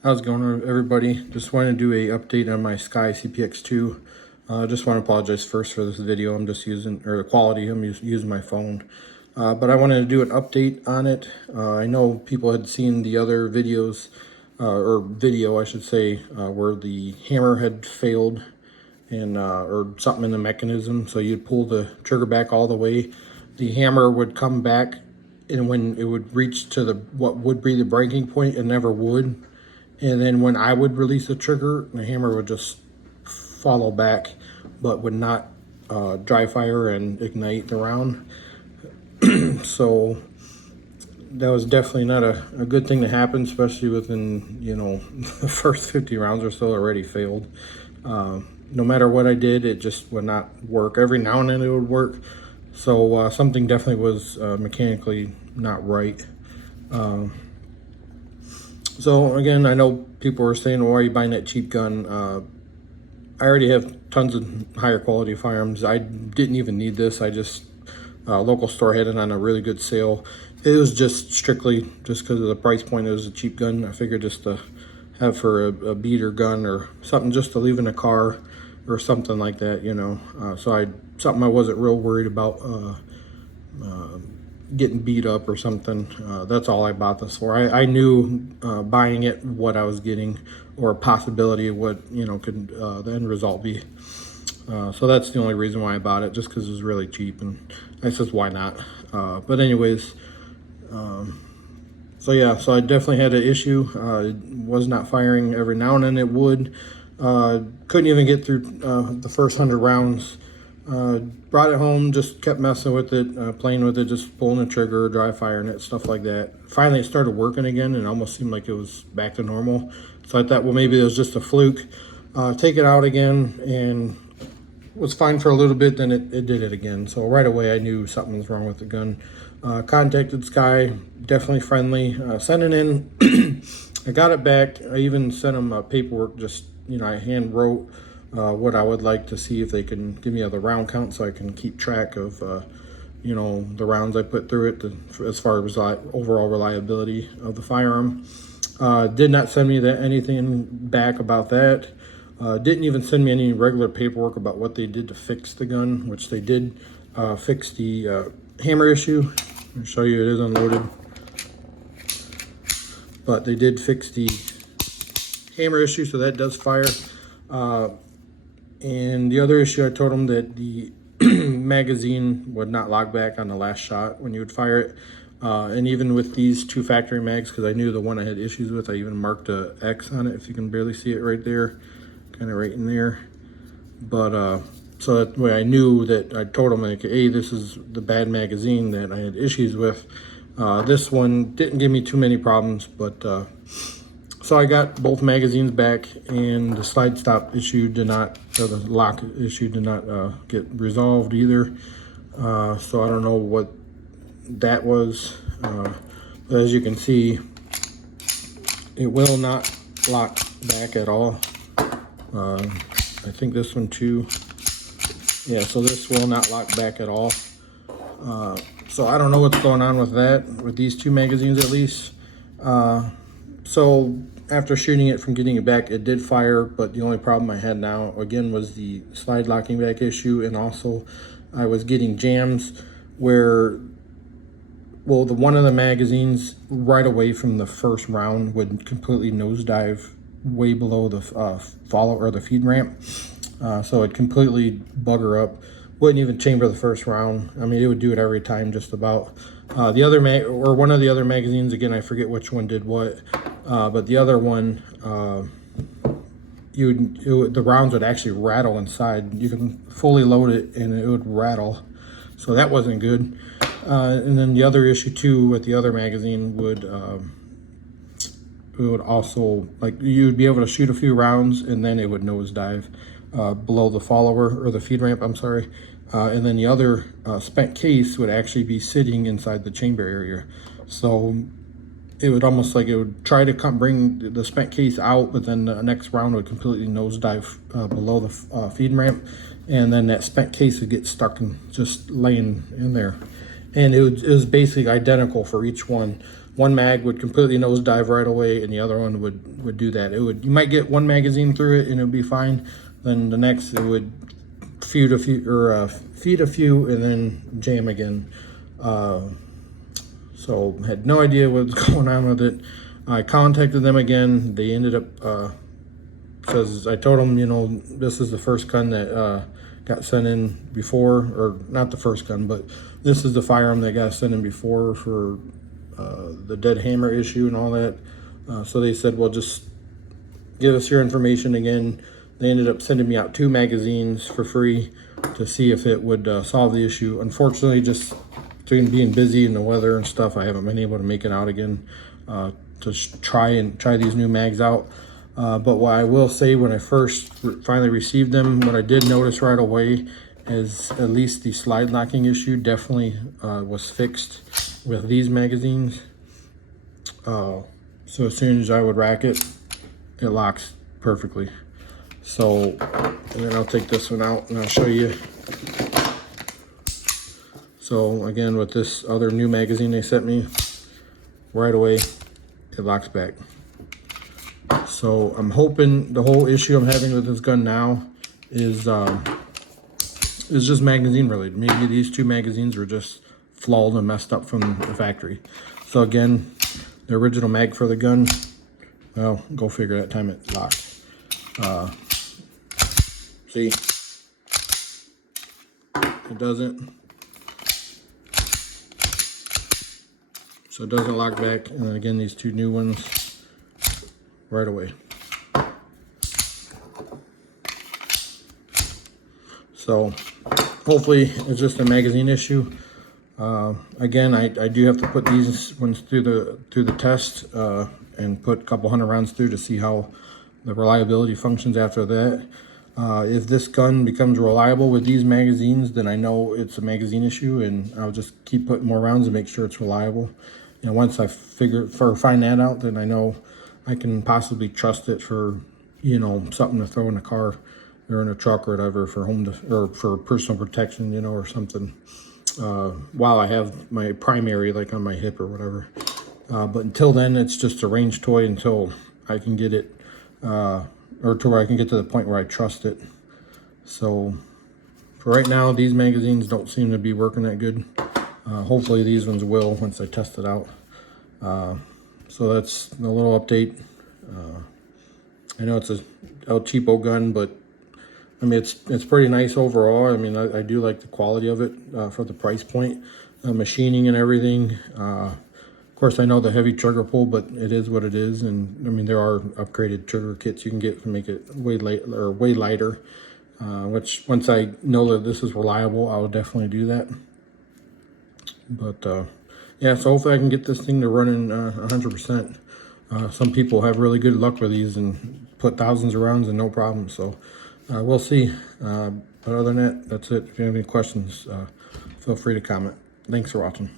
How's it going, everybody? Just wanted to do a update on my SCCY CPX2. Just want to apologize first for this video. I'm just using, or the quality, I'm using my phone. But I wanted to do an update on it. I know people had seen the other videos, or video I should say, where the hammer had failed and or something in the mechanism. So you'd pull the trigger back all the way. The hammer would come back, and when it would reach to the what would be the breaking point, it never would. And then when I would release the trigger, the hammer would just follow back, but would not dry fire and ignite the round. So that was definitely not a good thing to happen, especially within, the first 50 rounds or so already failed. No matter what I did, it just would not work. Every now and then it would work. So something definitely was mechanically not right. So again, I know people are saying, why are you buying that cheap gun? I already have tons of higher quality firearms. I didn't even need this. I just, local store had it on a really good sale. It was just strictly just because of the price point. It was a cheap gun. I figured just to have for a beater gun or something just to leave in a car or something like that, So something I wasn't real worried about getting beat up or something. That's all I bought this for. I knew buying it what I was getting, or a possibility of what could the end result be. So that's the only reason why I bought it, just because it was really cheap, and I says why not. But anyways, so yeah, so I definitely had an issue. It was not firing. Every now and then it would. Couldn't even get through the first 100 rounds. Brought it home, just kept messing with it, playing with it, just pulling the trigger, dry firing it, stuff like that. Finally, it started working again, and it almost seemed like it was back to normal. So I thought, well, maybe it was just a fluke. Take it out again, and was fine for a little bit, then it did it again. So right away, I knew something was wrong with the gun. Contacted Sky, definitely friendly. Sent it in. I got it back. I even sent them paperwork, just, I hand wrote what I would like to see if they can give me the round count so I can keep track of, the rounds I put through it as far as overall reliability of the firearm. Did not send me anything back about that. Didn't even send me any regular paperwork about what they did to fix the gun, which they did fix the hammer issue. I'll show you it is unloaded. But they did fix the hammer issue, so that does fire. And the other issue, I told them that the magazine would not lock back on the last shot when you would fire it. And even with these two factory mags, because I knew the one I had issues with, I even marked a X on it, if you can barely see it right there, kind of right in there. But so that way I knew that I told them, like, hey, this is the bad magazine that I had issues with. This one didn't give me too many problems, but so I got both magazines back, and the slide stop issue did not, or the lock issue did not get resolved either. So I don't know what that was. But as you can see, it will not lock back at all. I think this one too. Yeah, so this will not lock back at all. So I don't know what's going on with that, with these two magazines at least. So after shooting it from getting it back, it did fire, but the only problem I had now, again, was the slide locking back issue, and also I was getting jams where, well, one of the magazines right away from the first round would completely nosedive way below the follow or the feed ramp. So it completely bugger up. Wouldn't even chamber the first round. I mean, it would do it every time, just about. The other one of the other magazines, again, I forget which one did what, but the other one, the rounds would actually rattle inside. You can fully load it and it would rattle, so that wasn't good. And then the other issue too with the other magazine would, it would also, like, you'd be able to shoot a few rounds and then it would nosedive below the follower, or the feed ramp, I'm sorry. And then the other spent case would actually be sitting inside the chamber area. So it would almost like it would try to bring the spent case out, but then the next round would completely nosedive below the feed ramp. And then that spent case would get stuck and just laying in there. And it was basically identical for each one. one mag would completely nosedive right away, and the other one would do that. You might get one magazine through it and it would be fine. Then the next it would feed a few and then jam again. So had no idea what was going on with it. I contacted them again. They ended up because I told them, you know, this is the first gun that got sent in before, or not the first gun, but this is the firearm that got sent in before for the dead hammer issue and all that. So they said, well, just give us your information again. They ended up sending me out 2 magazines for free to see if it would solve the issue. Unfortunately, just between being busy and the weather and stuff, I haven't been able to make it out again to try these new mags out. But what I will say, when I first finally received them, what I did notice right away is at least the slide locking issue definitely was fixed with these magazines. So as soon as I would rack it, it locks perfectly. So, and then I'll take this one out and I'll show you. So again, with this other new magazine they sent me, right away, it locks back. So I'm hoping the whole issue I'm having with this gun now is just magazine related. Maybe these 2 magazines were just flawed and messed up from the factory. So again, the original mag for the gun, well, go figure, that time it locked. See, it doesn't. So it doesn't lock back. And then again, these 2 new ones, right away. So hopefully it's just a magazine issue. Again, I do have to put these ones through the test and put a couple hundred rounds through to see how the reliability functions after that. If this gun becomes reliable with these magazines, then I know it's a magazine issue, and I'll just keep putting more rounds and make sure it's reliable. And once I find that out, then I know I can possibly trust it for, you know, something to throw in the car or in a truck or whatever for or for personal protection, you know, or something. While I have my primary, like on my hip or whatever. But until then, it's just a range toy until I can get it, or to where I can get to the point where I trust it. So for right now, these magazines don't seem to be working that good. Hopefully these ones will once I test it out. So that's a little update. I know it's a El Cheapo gun, but I mean, it's pretty nice overall. I mean, I do like the quality of it for the price point, machining and everything. Of course, I know the heavy trigger pull, but it is what it is. And I mean, there are upgraded trigger kits you can get to make it way lighter. Which once I know that this is reliable, I will definitely do that. But yeah, so hopefully I can get this thing to run in 100%. Some people have really good luck with these and put thousands of rounds and no problem. So we'll see. But other than that, that's it. If you have any questions, feel free to comment. Thanks for watching.